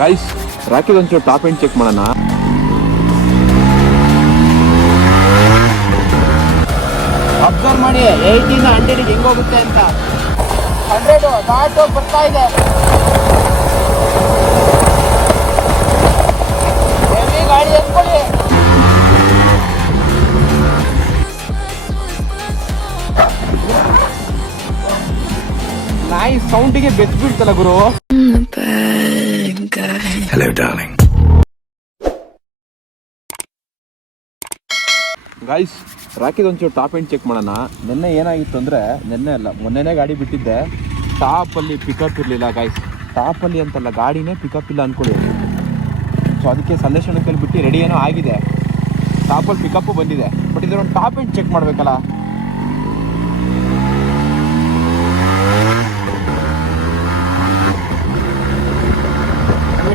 Guys ರಾಕಿದ್ ಒಂಚೂರು top end check ಮಾಡೋಣ. ಅಬ್ಸರ್ವ್ ಮಾಡಿ ಏಯ್ಟಿನ ಹಂಡ್ರೆಡ್ಗೆ ಹೆಂಗ್ ಹೋಗುತ್ತೆ ಅಂತ. ಹಂಡ್ರೆಡು ದಾಟ್ ಬರ್ತಾ ಇದೆ. ಹೆವಿ ಗಾಡಿ ಎತ್ಕೊಳ್ಳಿ. ನಾಯಿ ಸೌಂಡಿಗೆ ಬೆಚ್ಚ ಬೀಳ್ತಲ್ಲ ಗುರು. Hello, darling. ಗಾಯ್ಸ್ ರಾಕಿದ್ ಒಂಚೂರು ಟಾಪ್ ಎಂಡ್ ಚೆಕ್ ಮಾಡೋಣ. ನಿನ್ನೆ ಏನಾಗಿತ್ತು ಅಂದರೆ ನಿನ್ನೆ ಅಲ್ಲ ಮೊನ್ನೆನೇ ಗಾಡಿ ಬಿಟ್ಟಿದ್ದೆ. ಟಾಪಲ್ಲಿ ಪಿಕಪ್ ಇರಲಿಲ್ಲ ಗಾಯ್ಸ್ ಟಾಪಲ್ಲಿ ಅಂತಲ್ಲ ಗಾಡಿನೇ ಪಿಕಪ್ ಇಲ್ಲ ಅಂದ್ಕೊಳ್ಳಿ ಸೊ ಅದಕ್ಕೆ ಸಂದೇಶ ಬಿಟ್ಟು ರೆಡಿ ಏನೋ ಆಗಿದೆ. ಟಾಪಲ್ಲಿ ಪಿಕಪ್ಪು ಬಂದಿದೆ. ಬಟ್ ಇದ್ರೊಂದು ಟಾಪ್ ಎಂಡ್ ಚೆಕ್ ಮಾಡಬೇಕಲ್ಲ.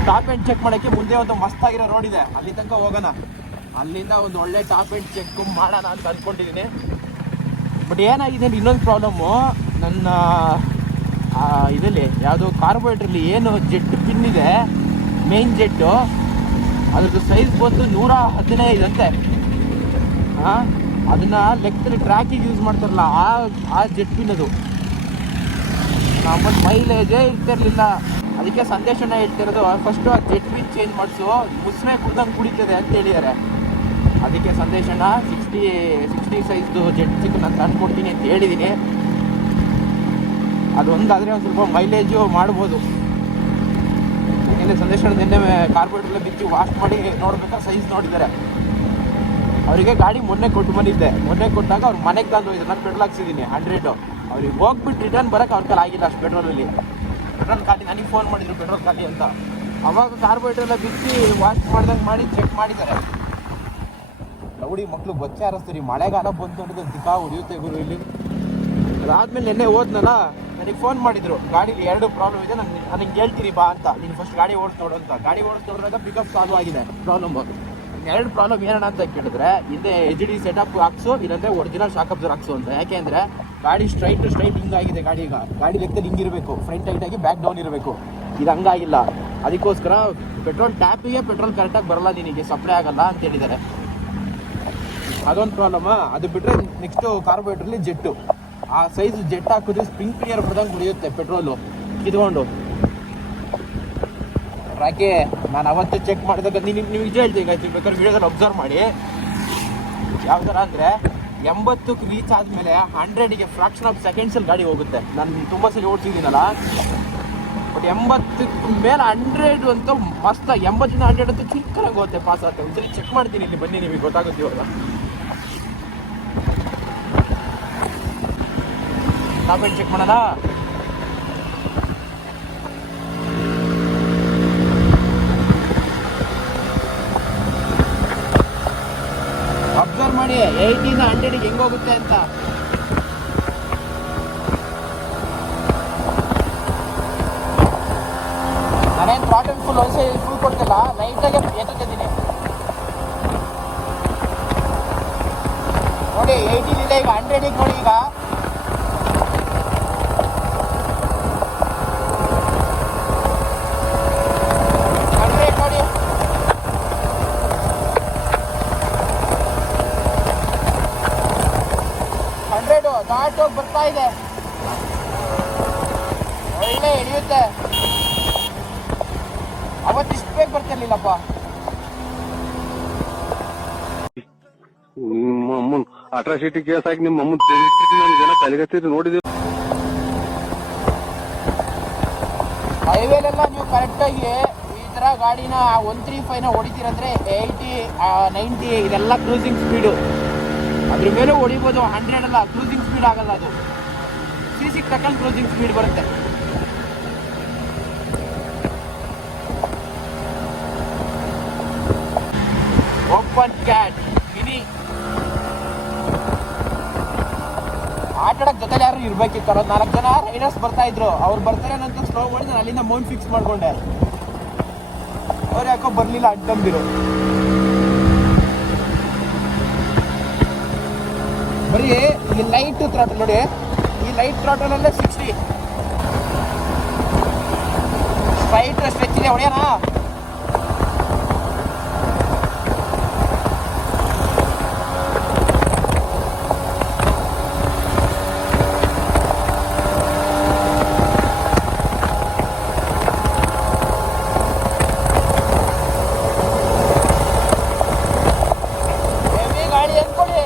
ಟಾಪ್ ಎಂಡ್ ಚೆಕ್ ಮಾಡೋಕ್ಕೆ ಮುಂದೆ ಒಂದು ಮಸ್ತಾಗಿರೋ ರೋಡ್ ಇದೆ. ಅಲ್ಲಿ ತನಕ ಹೋಗೋಣ. ಅಲ್ಲಿಂದ ಒಂದು ಒಳ್ಳೆ ಟಾಪ್ ಎಂಡ್ ಚೆಕ್ ಮಾಡೋಣ ಅಂತ ಅಂದ್ಕೊಂಡಿದ್ದೀನಿ ಬಟ್ ಏನಾಗಿದೆ ಇನ್ನೊಂದು ಪ್ರಾಬ್ಲಮ್ಮು ನನ್ನ ಇದರಲ್ಲಿ ಯಾವುದು ಕಾರ್ಬೋರೇಟ್ರಲ್ಲಿ ಏನು ಜೆಟ್ ಪಿನ್ ಇದೆ ಮೇನ್ ಜೆಟ್ಟು ಅದ್ರದ್ದು ಸೈಜ್ ಬಂದು ನೂರ ಹದಿನೈದು ಅಂತೆ. ಹಾಂ ಅದನ್ನ ಲೆಕ್ಕದಲ್ಲಿ ಟ್ರ್ಯಾಕಿಗೆ ಯೂಸ್ ಮಾಡ್ತಾರಲ್ಲ, ಆ ಆ ಜೆಟ್ ಪಿನ್ ಅದು. ನಮ್ಮ ಮೈಲೇಜೇ ಇರ್ತಿರ್ಲಿಲ್ಲ. ಅದಕ್ಕೆ ಸಂದೇಶನ ಹೇಳ್ತಿರೋದು ಫಸ್ಟು ಆ ಜೆಟ್ ವಿನ್ ಚೇಂಜ್ ಮಾಡಿಸು, ಮುಸ್ರೆ ಕುಡ್ದಂಗೆ ಕುಡಿತದೆ ಅಂತ ಹೇಳಿದ್ದಾರೆ ಅದಕ್ಕೆ ಸಂದೇಶನ ಸಿಕ್ಸ್ಟಿ ಸಿಕ್ಸ್ಟಿ ಸೈಜ್ದು ಜೆಟ್ ನಾನು ತಂದು ಅನ್ಕೊಡ್ತೀನಿ ಅಂತ ಹೇಳಿದ್ದೀನಿ ಅದೊಂದಾದರೆ ಒಂದು ಸ್ವಲ್ಪ ಮೈಲೇಜು ಮಾಡ್ಬೋದು. ಇಲ್ಲ ಸಂದೇಶನ ನಿನ್ನೆ ಕಾರ್ಬೋರೇಟರ್ಲ್ಲ ಬಿಚ್ಚಿ ವಾಶ್ ಮಾಡಿ ನೋಡ್ಬೇಕಾ ಸೈಜ್ ನೋಡಿದ್ದಾರೆ ಅವರಿಗೆ ಗಾಡಿ ಮೊನ್ನೆ ಕೊಟ್ಟು ಬಂದಿದ್ದೆ. ಮೊನ್ನೆ ಕೊಟ್ಟಾಗ ಅವ್ರು ಮನೆಗೆ ತಂದು ಹೋಯ್ತು ನಾನು ಪೆಟ್ರೋಲ್ ಹಾಕ್ಸಿದ್ದೀನಿ ಹಂಡ್ರೆಡು ಅವ್ರಿಗೆ ಹೋಗ್ಬಿಟ್ಟು ರಿಟರ್ನ್ ಬರೋಕ್ಕೆ ಅವ್ರ ಕೈಲಿ ಆಗಿಲ್ಲ ಅಷ್ಟು ಪೆಟ್ರೋಲಲ್ಲಿ ಪೆಟ್ರೋಲ್ ಖಾಲಿ, ನನಗೆ ಫೋನ್ ಮಾಡಿದ್ರು ಪೆಟ್ರೋಲ್ ಖಾಲಿ ಅಂತ. ಅವಾಗ ಕಾರ್ಬೋರೇಟರ್ ಎಲ್ಲ ಬಿಚ್ಚಿ ವಾಶ್ ಮಾಡ್ದಂಗೆ ಮಾಡಿ ಚೆಕ್ ಮಾಡಿದ್ದಾರೆ. ಲೌಡಿ ಮಕ್ಕಳು ಬಚ್ಚೆ ಹಾರಿಸ್ತೀರಿ ಮಳೆಗಾಲ ಬಂತು ಅಂತ ದಿಕ್ಕಾ ಹೊಡಿಯುತ್ತೆ ಗುರು ಇಲ್ಲಿ. ಅದಾದ್ಮೇಲೆ ನೆನ್ನೆ ಹೋದ್ನಲ್ಲ, ನನಗೆ ಫೋನ್ ಮಾಡಿದ್ರು, ಗಾಡಿಲಿ ಎರಡು ಪ್ರಾಬ್ಲಮ್ ಇದೆ, ನಾನು ನನಗೆ ಹೇಳ್ತೀರಿ ಬಾ ಅಂತ. ನೀನು ಫಸ್ಟ್ ಗಾಡಿ ಓಡಿಸ್ ನೋಡು ಅಂತ. ಗಾಡಿ ಓಡಿಸ್ ನೋಡಿದಾಗ ಪಿಕಪ್ ಸಾಲ್ವ್ ಆಗಿದೆ. ಪ್ರಾಬ್ಲಮ್ ಎರಡು ಪ್ರಾಬ್ಲಮ್ ಏನಣ್ಣ ಅಂತ ಕೇಳಿದ್ರೆ ಹಿಂದೆ ಎಚ್ ಡಿ ಸೆಟಪ್ ಹಾಕ್ಸು, ಇಲ್ಲಾಂದ್ರೆ ಒರಿಜಿನಲ್ ಶಾಕ್ ಅಬ್ಸರ್ ಹಾಕ್ಸು ಅಂತ. ಯಾಕೆಂದ್ರೆ ಗಾಡಿ ಸ್ಟ್ರೈಟ್ ಸ್ಟ್ರೈಟ್ ಹಿಂಗಾಗಿದೆ ಗಾಡಿ ಈಗ. ಗಾಡಿ ಲೆಕ್ಕದಲ್ಲಿ ಹಿಂಗಿರಬೇಕು. ಫ್ರಂಟ್ ಟೈಟಾಗಿ ಬ್ಯಾಕ್ ಡೌನ್ ಇರಬೇಕು. ಇದು ಹಂಗಾಗಿಲ್ಲ. ಅದಕ್ಕೋಸ್ಕರ ಪೆಟ್ರೋಲ್ ಟ್ಯಾಪಿಗೆ ಪೆಟ್ರೋಲ್ ಕರೆಕ್ಟಾಗಿ ಬರಲ್ಲ ನಿನಗೆ. ಸಪ್ಲೈ ಆಗಲ್ಲ ಅಂತ ಹೇಳಿದ್ದಾರೆ. ಅದೊಂದು ಪ್ರಾಬ್ಲಮ್ ಅದು ಬಿಟ್ಟರೆ ನೆಕ್ಸ್ಟು ಕಾರ್ಬೋರೇಟ್ರಲ್ಲಿ ಜೆಟ್ಟು ಆ ಸೈಜ್ ಜೆಟ್ ಹಾಕಿದ್ರೆ ಸ್ಪ್ರಿಂಗ್ ಕ್ಲಿಯರ್ ಬರ್ದಂಗೆ ಹೊಡೆಯುತ್ತೆ ಪೆಟ್ರೋಲು ಕಿತ್ಕೊಂಡು ಯಾಕೆ ನಾನು ಅವತ್ತು ಚೆಕ್ ಮಾಡಿದಾಗ ನೀವು ನೀವು ನಿಜ ಹೇಳ್ತೀನಿ ಬೇಕಾದ್ರೆ ವೀಡಿಯೋದಲ್ಲಿ ಅಬ್ಸರ್ವ್ ಮಾಡಿ. ಯಾವ ಥರ ಅಂದರೆ ಎಂಬತ್ತಕ್ಕೆ ರೀಚ್ ಆದಮೇಲೆ ಹಂಡ್ರೆಡಿಗೆ ಫ್ರಾಕ್ಷನ್ ಆಫ್ ಸೆಕೆಂಡ್ಸಲ್ಲಿ ಗಾಡಿ ಹೋಗುತ್ತೆ. ನಾನು ತುಂಬ ಸಲ ಓಡಿಸಿದ್ದೀನಲ್ಲ ಬಟ್ ಎಂಬತ್ತಕ್ಕೆ ಮೇಲೆ ಹಂಡ್ರೆಡ್ ಅಂತ ಮಸ್ತ ಎಂಬತ್ತಿನ ಹಂಡ್ರೆಡ್ ಅಂತ ಚಿಕ್ಕನಾಗಿ ಹೋಗುತ್ತೆ ಪಾಸ್ ಆಗುತ್ತೆ ಒಂದ್ಸಲಿ ಚೆಕ್ ಮಾಡ್ತೀನಿ ಇಲ್ಲಿ, ಬನ್ನಿ ನಿಮಗೆ ಗೊತ್ತಾಗುತ್ತೆ ಇವಾಗ. ನಾವೇನು ಚೆಕ್ ಮಾಡೋಣ ಅಬ್ಸರ್ವ್ ಮಾಡಿ, ಏಯ್ಟಿನ ಹಂಡ್ರೆಡಿಗೆ ಹೆಂಗ್ ಹೋಗುತ್ತೆ ಅಂತ. ನಾನೇನು ಥ್ರಾಟಲ್ ಫುಲ್ ಒಂದ್ಸರಿ ಫುಲ್ ಕೊಡ್ತಿಲ್ಲ ನೈಟಾಗೆ ಎತ್ತಿದ್ದೀನಿ ನೋಡಿ ಏಯ್ಟೀನ್ ಇಲ್ಲ ಈಗ ಹಂಡ್ರೆಡಿಗೆ ನೋಡಿ ಈಗ ಹಂಡ್ರೆಡ್ ನೋಡಿ ಹಂಡ್ರೆಡ್ ದಾಟ್ ಹೋಗಿ ಬರ್ತಾ ಇದೆ ಒಳ್ಳೆ ಹಿಡಿಯುತ್ತೆ ಅವತ್ತು ನಿಮ್ಮ ಅಮ್ಮನ್ ಅಟ್ರಾಸಿಟಿ ಕೇಸ್ ಆಗಿ ನಿಮ್ಮ ಅಮ್ಮನ್ ಜನ ತಲೆಗತ್ತಿರಿ ನೋಡಿದೀವಿ ಹೈವೇಲೆಲ್ಲ ನೀವು ಕರೆಕ್ಟಾಗಿ ಈ ಥರ ಗಾಡಿನ ಒನ್ ತ್ರೀ ಫೈವ್ನ ಹೊಡಿತೀರಂದ್ರೆ ಏಯ್ಟಿ ನೈಂಟಿ ಇದೆಲ್ಲ ಕ್ರೂಸಿಂಗ್ ಸ್ಪೀಡು ಅದ್ರ ಮೇಲೆ ಹೊಡಿಬೋದು ಹಂಡ್ರೆಡ್ ಅಲ್ಲ ಕ್ರೂಸಿಂಗ್ ಸ್ಪೀಡ್ ಆಗಲ್ಲ ಅದು. ಸಿ ತಕ್ಕಂಡು ಕ್ರೂಸಿಂಗ್ ಸ್ಪೀಡ್ ಬರುತ್ತೆ. Open cat. ಇನಿ ಆಟ ಆಡಕ್ ಜೊತೆಲಿ ಯಾರು ಇರ್ಬೇಕಿತ್ತು ಅವ್ರು ನಾಲ್ಕು ಜನ ರೈಡರ್ಸ್ ಬರ್ತಾ ಇದ್ರು. ಅವ್ರು ಬರ್ತಾರೆ ಅಂತ ಸ್ಲೋ ಮಾಡಿ ನಾನು ಅಲ್ಲಿಂದ ಮೌಂಟ್ ಫಿಕ್ಸ್ ಮಾಡ್ಕೊಂಡೆ. ಅವ್ರು ಯಾಕೋ ಬರ್ಲಿಲ್ಲ ಅಡ್ಡಂಬಿರು ಬರೀ ಈ ಲೈಟ್ ಥ್ರಾಟಲ್ ನೋಡಿ, ಈ ಲೈಟ್ ತ್ರಾಟಲ್ ಅಲ್ಲೇ ಸಿಕ್ಸ್ಟಿ ಸ್ಟ್ರೈಟ್ ಸ್ಟ್ರೆಚ್ ಇದೆ ಹೊಡೆಯೋಣ ಹೆವಿ ಗಾಡಿ ಅಂದ್ಕೊಡಿ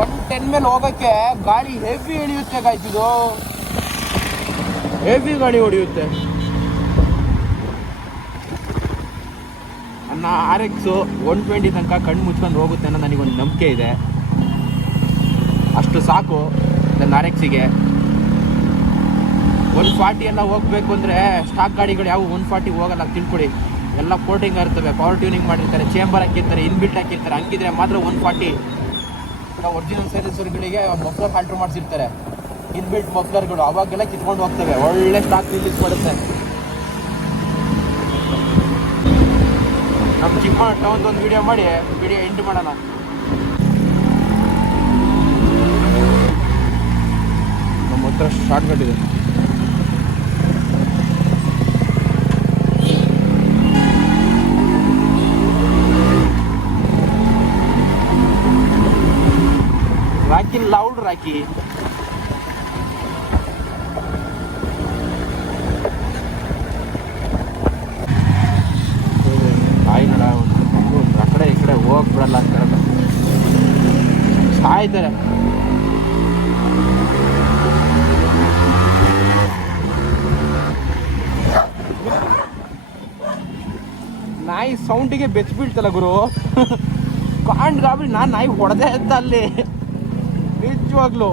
ಒನ್ ಟೆನ್ ಮೇಲೆ ಹೋಗಕ್ಕೆ ಗಾಡಿ ಹೆವಿ ಇಳಿಯುತ್ತೆ ಇದು. ಹೆವಿ ಗಾಡಿ ಹೊಡೆಯುತ್ತೆ. ನನ್ನ ಆರ್ ಎಕ್ಸು ಒನ್ ಟ್ವೆಂಟಿ ತನಕ ಕಣ್ಣು ಮುಚ್ಕೊಂಡು ಹೋಗುತ್ತೆ ಅನ್ನೋ ನನಗೊಂದು ನಂಬಿಕೆ ಇದೆ. ಅಷ್ಟು ಸಾಕು ನನ್ನ ಆರ್ ಎಕ್ಸಿಗೆ ಒನ್ ಫಾರ್ಟಿ ಎಲ್ಲ ಹೋಗ್ಬೇಕು ಅಂದರೆ ಸ್ಟಾಕ್ ಗಾಡಿಗಳು ಯಾವ ಒನ್ ಫಾರ್ಟಿ ಹೋಗಲ್ಲ ತಿಳ್ಕೊಳ್ಳಿ ಎಲ್ಲ ಕೋಟಿಂಗ್ ಇರ್ತವೆ ಪವರ್ ಟ್ಯೂನಿಂಗ್ ಮಾಡಿರ್ತಾರೆ ಚೇಂಬರ್ ಹಾಕಿರ್ತಾರೆ ಇನ್ಬಿಲ್ಟ್ ಹಾಕಿರ್ತಾರೆ, ಹಂಗಿದ್ರೆ ಮಾತ್ರ ಒನ್ ಫಾರ್ಟಿ ಒರಿಜಿನಲ್ ಸೈಲೆನ್ಸರ್ಗಳಿಗೆ ಮಫ್ಲರ್ ಆಲ್ಟ್ರ್ ಮಾಡಿಸಿರ್ತಾರೆ. ಇನ್ಬಿಲ್ಟ್ ಮಫ್ಲರ್ಗಳು ಅವಾಗೆಲ್ಲ ಕಿತ್ಕೊಂಡು ಹೋಗ್ತವೆ. ಒಳ್ಳೆ ಸ್ಟಾಕ್ ರಿಲೀಸ್ ಮಾಡುತ್ತೆ. ನಮ್ಮ ಚಿಕ್ಕ ಒಂದು ವಿಡಿಯೋ ಮಾಡಿ ವಿಡಿಯೋ ಎಂಡ್ ಮಾಡೋಣ. ನಮ್ಮ ಹತ್ರ ಶಾರ್ಟ್ ಒಂದು ಆ ಕಡೆ ಈ ಕಡೆ ಬಿಡಲ್ಲ ನಾಯಿ ಸೌಂಡಿಗೆ ಬೆಚ್ಚ ಬೀಳ್ತಲ್ಲ ಗುರು. ಕಾಂಡ್ ಗಾಬರಿ, ನಾನು ನಾಯಿ ಹೊಡೆದೇ ಅಂತ ಅಲ್ಲಿ. ನಿಜವಾಗ್ಲು.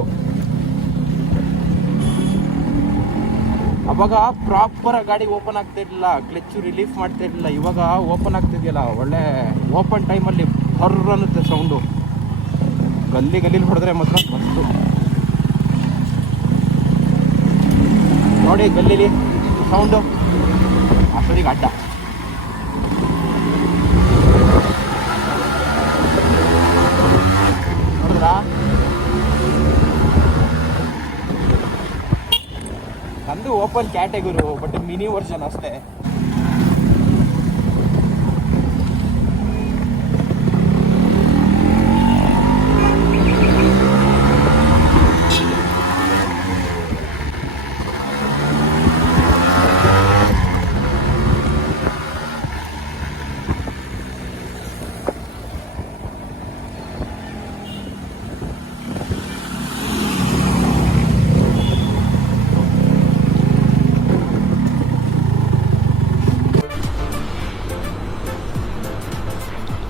ಅವಾಗ ಪ್ರಾಪರ್ ಗಾಡಿ ಓಪನ್ ಆಗ್ತಾ ಇರಲಿಲ್ಲ ಕ್ಲಚ್ ರಿಲೀಫ್ ಮಾಡ್ತಾ ಇರಲಿಲ್ಲ, ಇವಾಗ ಓಪನ್ ಆಗ್ತಿದೆಯಲ್ಲ ಒಳ್ಳೆ ಓಪನ್ ಟೈಮಲ್ಲಿ ಬರ್ರ ಅನ್ನುತ್ತೆ ಸೌಂಡು ಗಲ್ಲಿ ಗಲ್ಲಿಲಿ ಹೊಡೆದ್ರೆ ಮಾತ್ರ ಬಸ್ಸು ನೋಡಿ ಗಲ್ಲಿಲಿ ಸೌಂಡು ಅಷ್ಟೊತ್ತಿಗೆ ಅಡ್ಡ ನಂದು open category but mini version ಅಷ್ಟೇ.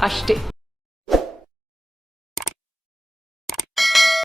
ಅಷ್ಟೇ.